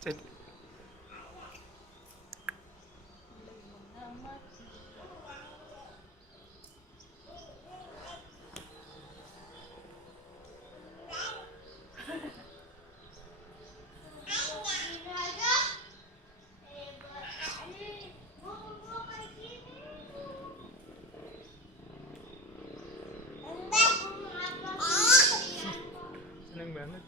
Jadi seneng banget.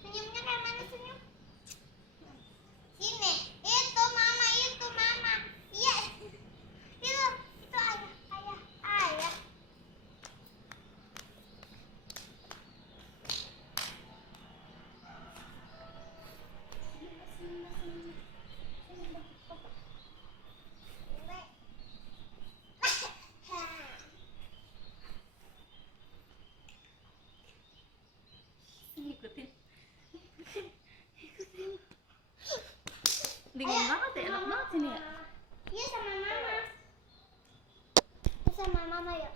Senyumnya kayak mana senyum? Ini, itu mama, itu mama. Iya, itu ayah. Ikutin. Dingin banget ya, enak banget sini ya. Iya sama mama. Sama mama ya.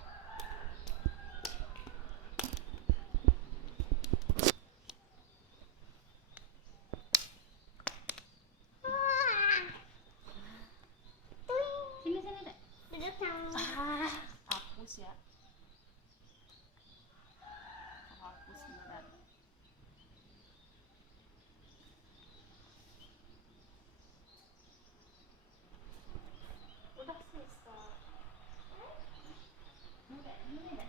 Sini sini deh. Duduk sama. Hapus ya. Hapus beneran. Udah selesai. Ini deh.